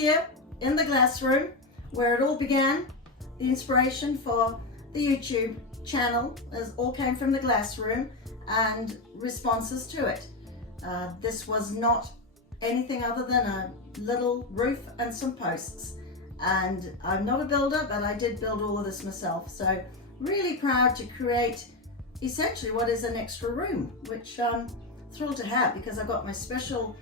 here in the glass room where it all began. The inspiration for the YouTube channel all came from the glass room and responses to it. This was not anything other than a little roof and some posts. And I'm not a builder, but I did build all of this myself. So really proud to create essentially what is an extra room, which I'm thrilled to have because I've got my special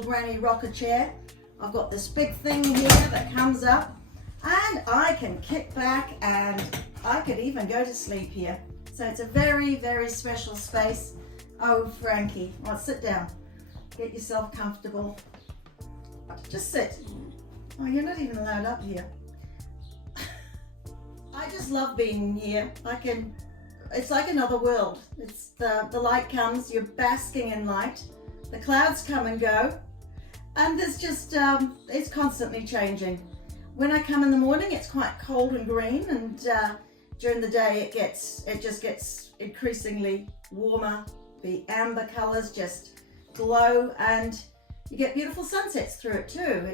granny rocker chair. I've got this big thing here that comes up and I can kick back and I could even go to sleep here. So it's a very, very special space. Oh, Frankie, well, sit down. Get yourself comfortable. Just sit. Oh, you're not even allowed up here. I just love being here. It's like another world. It's the light comes, you're basking in light. The clouds come and go. And there's just, it's constantly changing. When I come in the morning, it's quite cold and green, and during the day, it just gets increasingly warmer. The amber colors just glow, and you get beautiful sunsets through it too.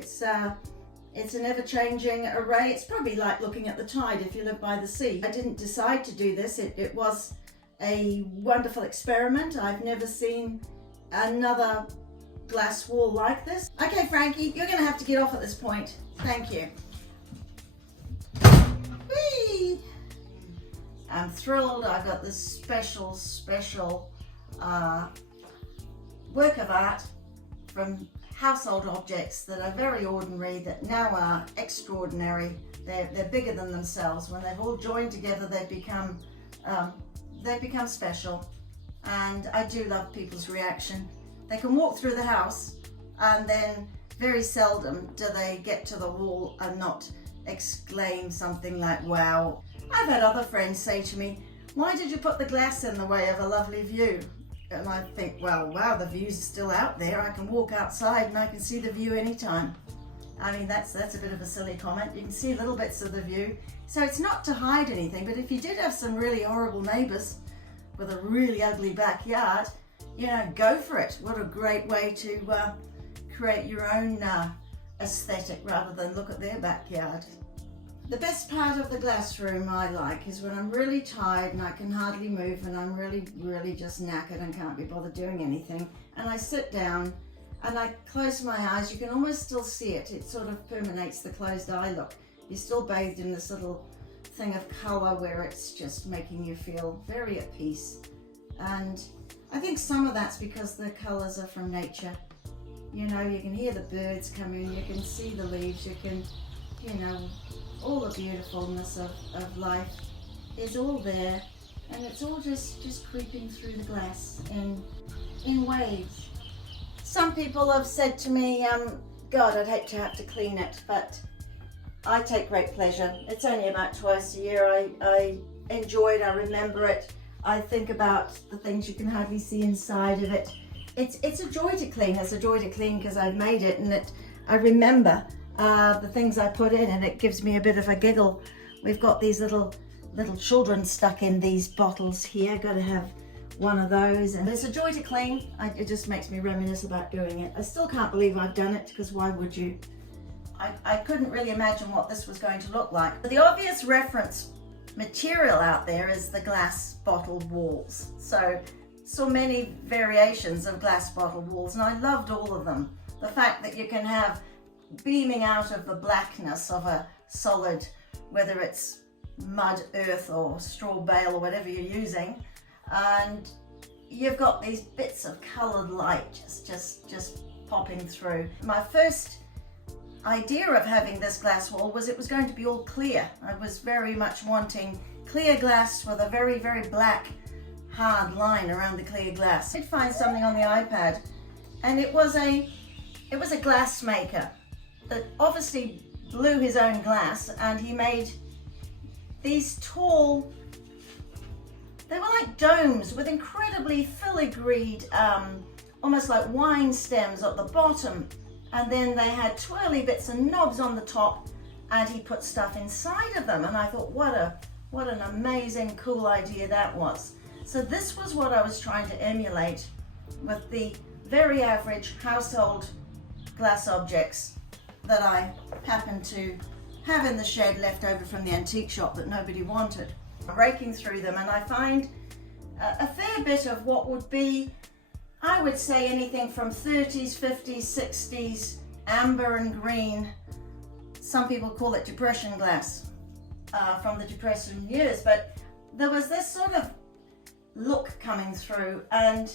It's an ever-changing array. It's probably like looking at the tide if you live by the sea. I didn't decide to do this. It was a wonderful experiment. I've never seen another glass wall like this. Okay, Frankie, you're going to have to get off at this point. Thank you. Whee! I'm thrilled. I've got this special work of art from household objects that are very ordinary that now are extraordinary. They're bigger than themselves. When they've all joined together, they become special. And I do love people's reaction. They can walk through the house and then very seldom do they get to the wall and not exclaim something like, wow. I've had other friends say to me, why did you put the glass in the way of a lovely view? And I think, well, wow, the view's still out there. I can walk outside and I can see the view anytime. I mean, that's a bit of a silly comment. You can see little bits of the view. So it's not to hide anything, but if you did have some really horrible neighbors with a really ugly backyard, you know, go for it. What a great way to create your own aesthetic rather than look at their backyard. The best part of the glass room I like is when I'm really tired and I can hardly move and I'm really just knackered and can't be bothered doing anything. And I sit down and I close my eyes. You can almost still see it. It sort of permeates the closed eye look. You're still bathed in this little thing of color where it's just making you feel very at peace. And I think some of that's because the colors are from nature. You know, you can hear the birds come in, you can see the leaves, you can, you know, all the beautifulness of life is all there, and it's all just creeping through the glass in waves. Some people have said to me, God, I'd hate to have to clean it, but I take great pleasure. It's only about twice a year. I enjoy it, I remember it, I think about the things you can hardly see inside of it. It's a joy to clean. It's a joy to clean because I've made it, and I remember the things I put in, and it gives me a bit of a giggle. We've got these little children stuck in these bottles here. Got to have one of those, and it's a joy to clean. It just makes me reminisce about doing it. I still can't believe I've done it, because why would you? I couldn't really imagine what this was going to look like. But the obvious reference material out there is the glass bottled walls. So many variations of glass bottled walls, and I loved all of them. The fact that you can have beaming out of the blackness of a solid, whether it's mud, earth or straw bale or whatever you're using, and you've got these bits of coloured light just popping through. My first idea of having this glass wall was it was going to be all clear. I was very much wanting clear glass with a very, very black hard line around the clear glass. I did find something on the iPad, and it was a glass maker that obviously blew his own glass, and he made these tall, they were like domes with incredibly filigreed, almost like wine stems at the bottom, and then they had twirly bits and knobs on the top, and he put stuff inside of them, and I thought, what an amazing, cool idea that was. So this was what I was trying to emulate with the very average household glass objects that I happened to have in the shed left over from the antique shop that nobody wanted. I'm raking through them and I find a fair bit of what would be, I would say, anything from 30s, 50s, 60s, amber and green. Some people call it depression glass from the depression years, but there was this sort of look coming through, and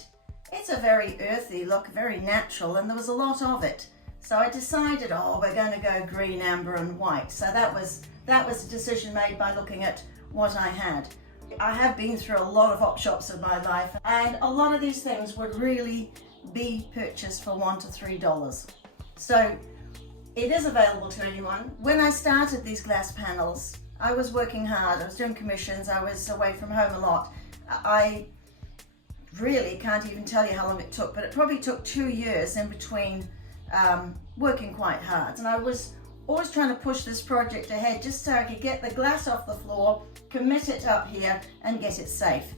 it's a very earthy look, very natural, and there was a lot of it. So I decided, oh, we're going to go green, amber and white. So that was a decision made by looking at what I had. I have been through a lot of op shops in my life, and a lot of these things would really be purchased for $1 to $3. So it is available to anyone. When I started these glass panels, I was working hard, I was doing commissions, I was away from home a lot. I really can't even tell you how long it took, but it probably took 2 years in between working quite hard. And I was always trying to push this project ahead just so I could get the glass off the floor, commit it up here and get it safe.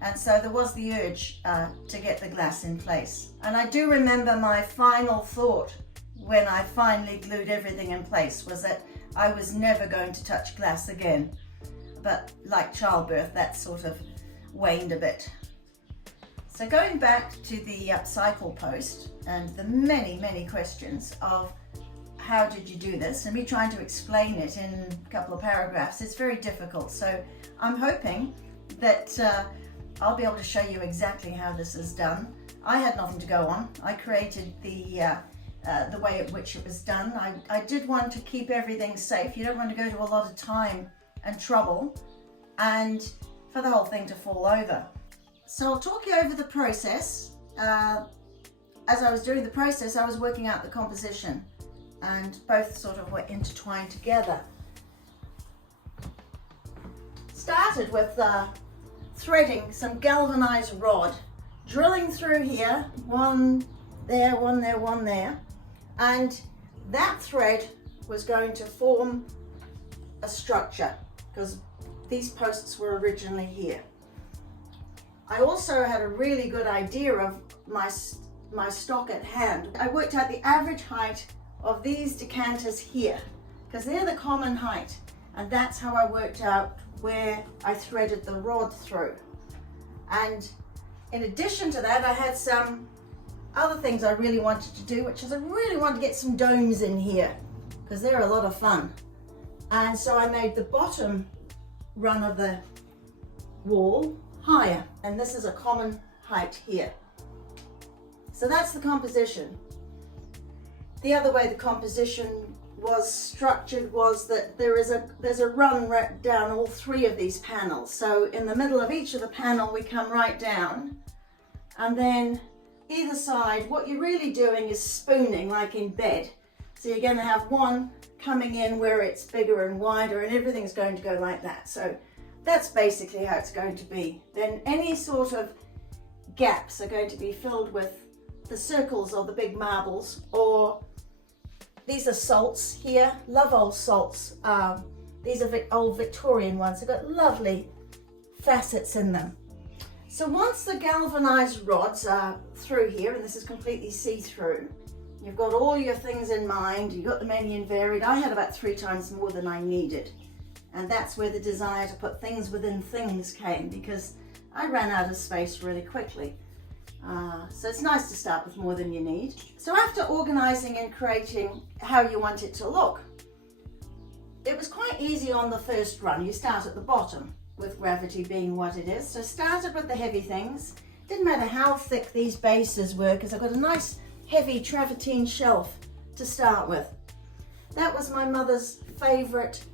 And so there was the urge to get the glass in place. And I do remember my final thought when I finally glued everything in place was that I was never going to touch glass again. But like childbirth, that sort of waned a bit. So going back to the Upcycle post and the many questions of how did you do this, and me trying to explain it in a couple of paragraphs, it's very difficult. So I'm hoping that I'll be able to show you exactly how this is done. I had nothing to go on. I created the way at which it was done. I did want to keep everything safe. You don't want to go to a lot of time and trouble and for the whole thing to fall over. So I'll talk you over the process. As I was doing the process, I was working out the composition, and both sort of were intertwined together. Started with threading some galvanized rod, drilling through here, one there, one there, one there, and that thread was going to form a structure because these posts were originally here. I also had a really good idea of my stock at hand. I worked out the average height of these decanters here because they're the common height, and that's how I worked out where I threaded the rod through. And in addition to that, I had some other things I really wanted to do, which is I really wanted to get some domes in here because they're a lot of fun. And so I made the bottom run of the wall higher, and this is a common height here. So that's the composition. The other way the composition was structured was that there's a run right down all three of these panels. So in the middle of each of the panel we come right down, and then either side what you're really doing is spooning like in bed. So you're going to have one coming in where it's bigger and wider, and everything's going to go like that. So that's basically how it's going to be. Then any sort of gaps are going to be filled with the circles or the big marbles, or these are salts here. Love old salts. These are old Victorian ones. They've got lovely facets in them. So once the galvanized rods are through here, and this is completely see-through, you've got all your things in mind, you've got the many and varied. I had about 3 times more than I needed. And that's where the desire to put things within things came, because I ran out of space really quickly. So it's nice to start with more than you need. So after organizing and creating how you want it to look, it was quite easy on the first run. You start at the bottom, with gravity being what it is. So started with the heavy things. Didn't matter how thick these bases were, because I've got a nice heavy travertine shelf to start with. That was my mother's favorite.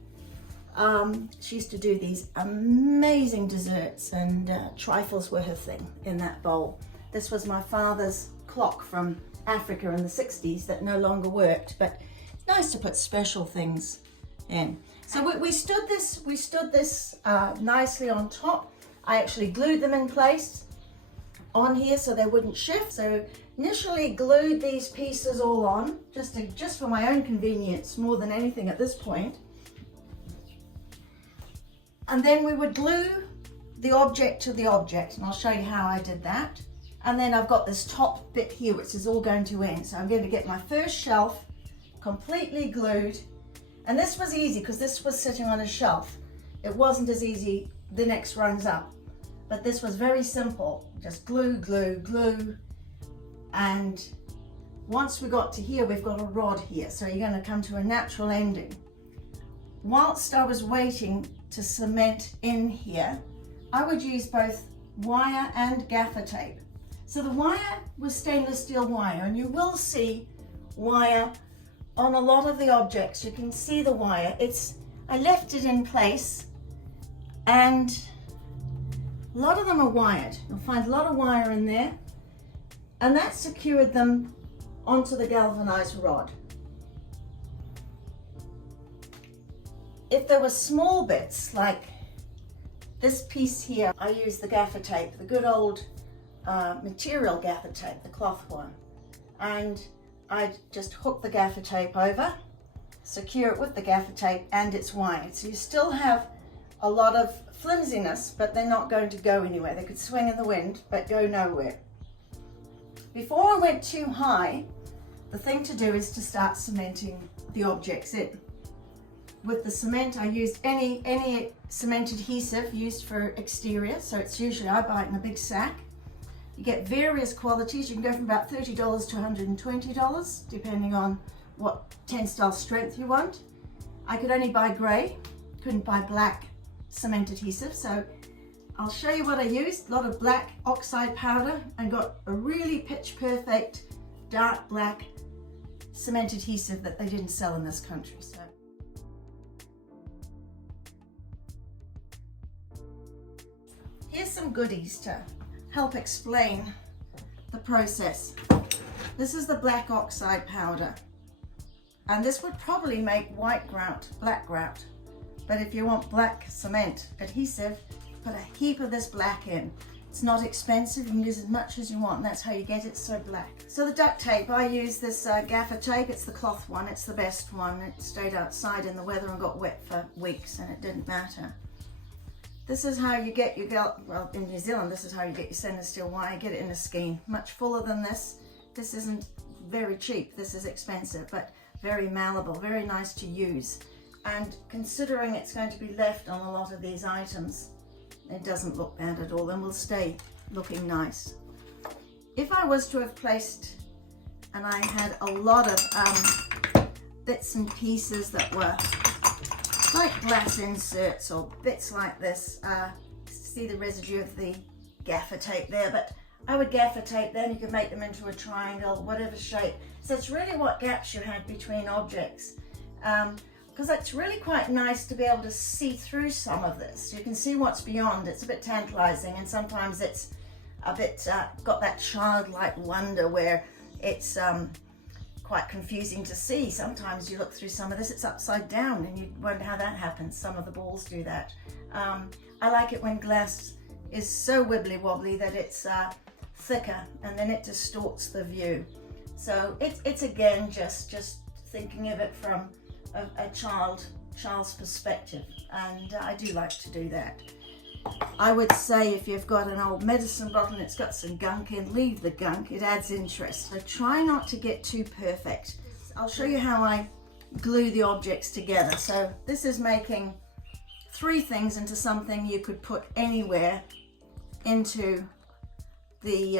She used to do these amazing desserts, and trifles were her thing in that bowl. This was my father's clock from Africa in the 60s that no longer worked, but it's nice to put special things in. So we stood this nicely on top. I actually glued them in place on here so they wouldn't shift. So initially glued these pieces all on, just for my own convenience more than anything at this point. And then we would glue the object to the object, and I'll show you how I did that. And then I've got this top bit here which is all going to end. So I'm going to get my first shelf completely glued. And this was easy because this was sitting on a shelf. It wasn't as easy the next rungs up, but this was very simple. Just glue, glue, glue. And once we got to here, we've got a rod here. So you're going to come to a natural ending. Whilst I was waiting to cement in here, I would use both wire and gaffer tape. So the wire was stainless steel wire, and you will see wire on a lot of the objects. You can see the wire. I left it in place, and a lot of them are wired. You'll find a lot of wire in there, and that secured them onto the galvanized rod. If there were small bits like this piece here, I use the gaffer tape, the good old material gaffer tape, the cloth one, and I just hook the gaffer tape over, secure it with the gaffer tape, and it's wired. So you still have a lot of flimsiness, but they're not going to go anywhere. They could swing in the wind, but go nowhere. Before I went too high, the thing to do is to start cementing the objects in. With the cement, I used any cement adhesive used for exterior, so it's usually, I buy it in a big sack. You get various qualities. You can go from about $30 to $120, depending on what tensile strength you want. I could only buy grey, couldn't buy black cement adhesive, so I'll show you what I used. A lot of black oxide powder, and got a really pitch perfect dark black cement adhesive that they didn't sell in this country. So here's some goodies to help explain the process. This is the black oxide powder, and this would probably make white grout, black grout. But if you want black cement adhesive, put a heap of this black in. It's not expensive, you can use as much as you want, and that's how you get it so black. So the duct tape, I use this gaffer tape. It's the cloth one, it's the best one. It stayed outside in the weather and got wet for weeks, and it didn't matter. This is how you get well, in New Zealand, this is how you get your stainless steel wire. Get it in a skein, much fuller than this. This isn't very cheap, this is expensive, but very malleable, very nice to use. And considering it's going to be left on a lot of these items, it doesn't look bad at all, and will stay looking nice. If I was to have placed, and I had a lot of bits and pieces that were like glass inserts or bits like this, see the residue of the gaffer tape there, but I would gaffer tape them. You could make them into a triangle, whatever shape. So it's really what gaps you had between objects, because it's really quite nice to be able to see through some of this. You can see what's beyond. It's a bit tantalizing, and sometimes it's a bit got that childlike wonder where it's quite confusing to see. Sometimes you look through some of this, it's upside down, and you wonder how that happens. Some of the balls do that. I like it when glass is so wibbly wobbly that it's thicker, and then it distorts the view. So it's again just thinking of it from a child's perspective, and I do like to do that. I would say if you've got an old medicine bottle and it's got some gunk in, leave the gunk. It adds interest. So try not to get too perfect. I'll show you how I glue the objects together. So this is making 3 things into something you could put anywhere into the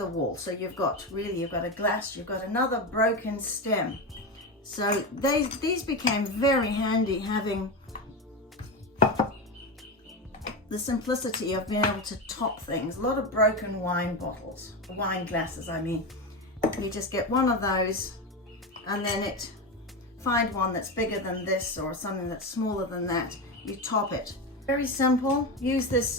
wall. So you've got a glass, you've got another broken stem. So these became very handy, having the simplicity of being able to top things. A lot of broken wine bottles, wine glasses I mean. You just get one of those, and then find one that's bigger than this or something that's smaller than that. You top it. Very simple. Use this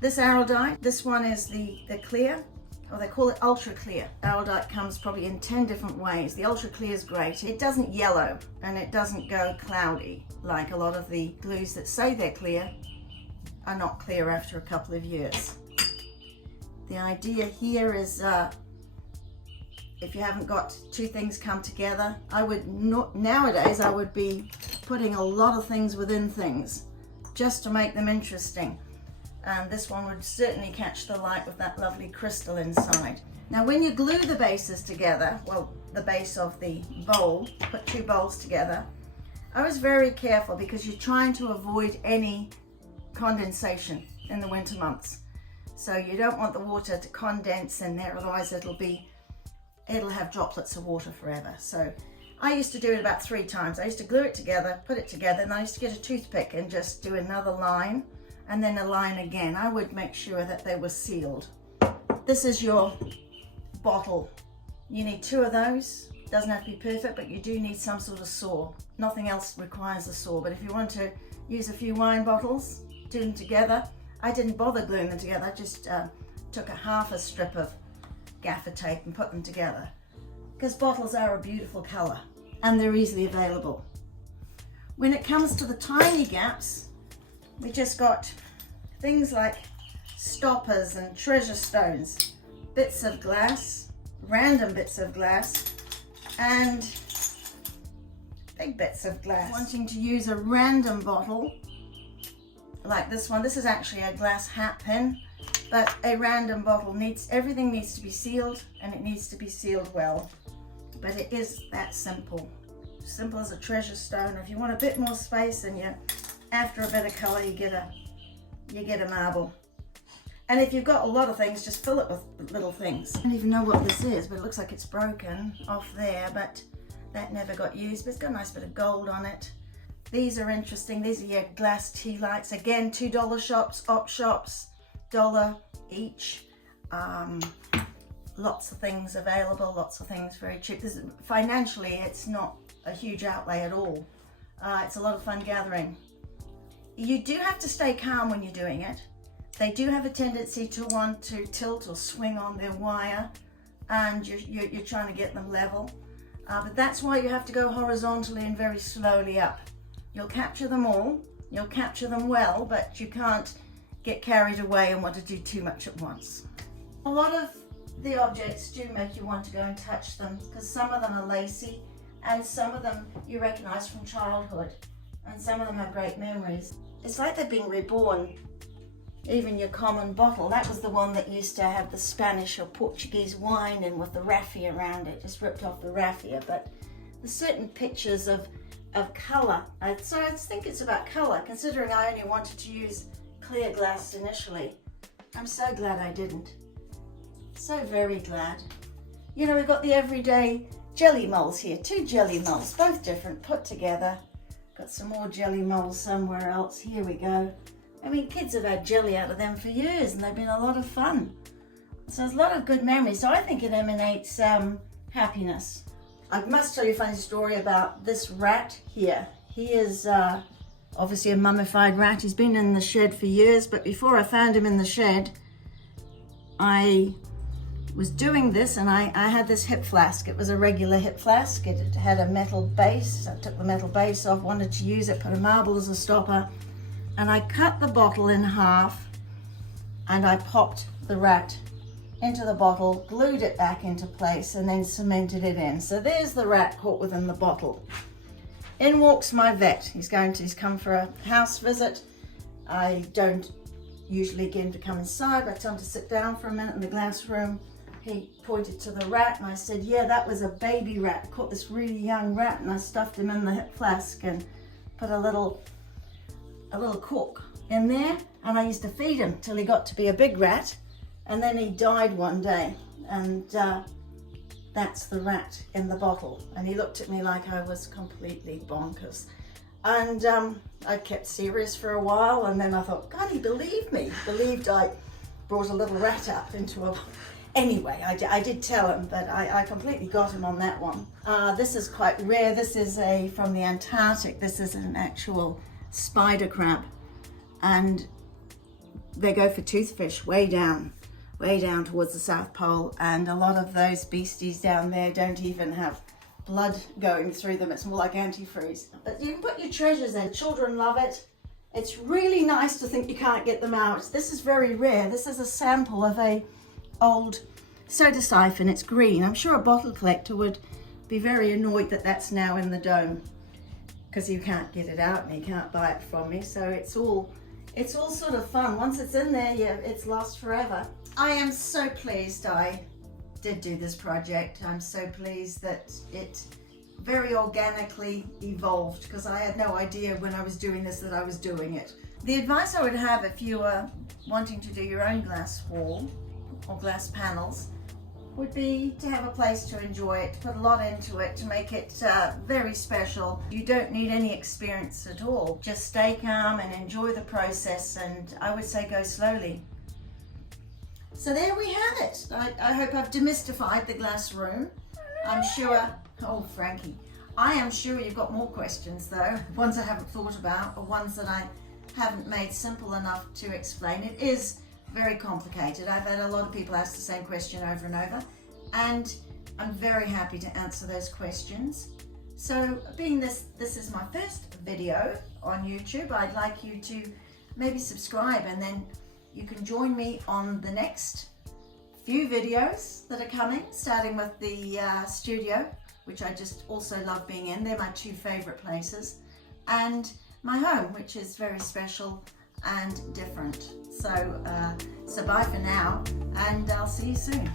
araldite. This one is the clear, or they call it ultra clear. Araldite comes probably in 10 different ways. The ultra clear is great. It doesn't yellow, and it doesn't go cloudy like a lot of the glues that say they're clear are not clear after a couple of years. The idea here is if you haven't got 2 things come together, nowadays I would be putting a lot of things within things just to make them interesting. and this one would certainly catch the light with that lovely crystal inside. Now when you glue the bases together, well, the base of the bowl, put two bowls together, I was very careful because you're trying to avoid any condensation in the winter months. So you don't want the water to condense in there, otherwise it'll have droplets of water forever. So I used to do it about 3 times. I used to glue it together, put it together, and I used to get a toothpick and just do another line and then a line again. I would make sure that they were sealed. This is your bottle. You need 2 of those. Doesn't have to be perfect, but you do need some sort of saw. Nothing else requires a saw, but if you want to use a few wine bottles, do them together. I didn't bother gluing them together. I just took half a strip of gaffer tape and put them together, because bottles are a beautiful color and they're easily available. When it comes to the tiny gaps, we just got things like stoppers and treasure stones, bits of glass, random bits of glass, and big bits of glass. Wanting to use a random bottle like this one, this is actually a glass hat pin, but a random bottle everything needs to be sealed, and it needs to be sealed well. But it is that simple. Simple as a treasure stone. If you want a bit more space and you're after a bit of color, you get a marble. And if you've got a lot of things, just fill it with little things. I don't even know what this is, but it looks like it's broken off there, but that never got used, but it's got a nice bit of gold on it. These are interesting. These are your glass tea lights. Again, $2 shops, op shops, $1 each. Lots of things available, lots of things very cheap. Financially, it's not a huge outlay at all. It's a lot of fun gathering. You do have to stay calm when you're doing it. They do have a tendency to want to tilt or swing on their wire, and you're trying to get them level. But that's why you have to go horizontally and very slowly up. You'll capture them all, you'll capture them well, but you can't get carried away and want to do too much at once. A lot of the objects do make you want to go and touch them, because some of them are lacy and some of them you recognize from childhood, and some of them have great memories. It's like they've been reborn. Even your common bottle, that was the one that used to have the Spanish or Portuguese wine in with the raffia around it, just ripped off the raffia. But there's certain pictures of colour. So I think it's about colour, considering I only wanted to use clear glass initially. I'm so glad I didn't. So very glad. You know, we've got the everyday jelly molds here, 2 jelly molds, both different, put together. Got some more jelly molds somewhere else. Here we go. I mean, kids have had jelly out of them for years, and they've been a lot of fun. So there's a lot of good memories. So I think it emanates happiness. I must tell you a funny story about this rat here. He is obviously a mummified rat. He's been in the shed for years, but before I found him in the shed, I was doing this, and I had this hip flask. It was a regular hip flask. It had a metal base. I took the metal base off, wanted to use it, put a marble as a stopper, and I cut the bottle in half, and I popped the rat into the bottle, glued it back into place, and then cemented it in. So there's the rat caught within the bottle. In walks my vet. He's come for a house visit. I don't usually get him to come inside, but I tell him to sit down for a minute in the glass room. He pointed to the rat, and I said, yeah, that was a baby rat. Caught this really young rat, and I stuffed him in the hip flask and put a little cork in there, and I used to feed him till he got to be a big rat, and then he died one day, and that's the rat in the bottle. And he looked at me like I was completely bonkers, and I kept serious for a while, and then I thought, God, he believed me, believed I brought a little rat up into a... Anyway, I did tell him, but I completely got him on that one. This is quite rare. This is from the Antarctic. This is an actual spider crab, and they go for toothfish way down towards the South Pole, and a lot of those beasties down there don't even have blood going through them. It's more like antifreeze. But you can put your treasures in. Children love it. It's really nice to think you can't get them out. This is very rare. This is a sample of a old soda siphon. It's green. I'm sure a bottle collector would be very annoyed that that's now in the dome, because you can't get it out and you can't buy it from me. So it's all It's all sort of fun. Once it's in there, yeah, it's lasts forever. I am so pleased I did do this project. I'm so pleased that it very organically evolved, because I had no idea when I was doing this that I was doing it. The advice I would have if you are wanting to do your own glass wall or glass panels would be to have a place to enjoy it, to put a lot into it, to make it very special. You don't need any experience at all. Just stay calm and enjoy the process, and I would say go slowly. So there we have it. I hope I've demystified the glass room. I'm sure, oh Frankie, I am sure you've got more questions though, ones I haven't thought about or ones that I haven't made simple enough to explain. It is very complicated. I've had a lot of people ask the same question over and over, and I'm very happy to answer those questions. So being this is my first video on YouTube, I'd like you to maybe subscribe, and then you can join me on the next few videos that are coming, starting with the studio, which I just also love being in. They're my two favorite places, and my home, which is very special and different. So bye for now, and I'll see you soon.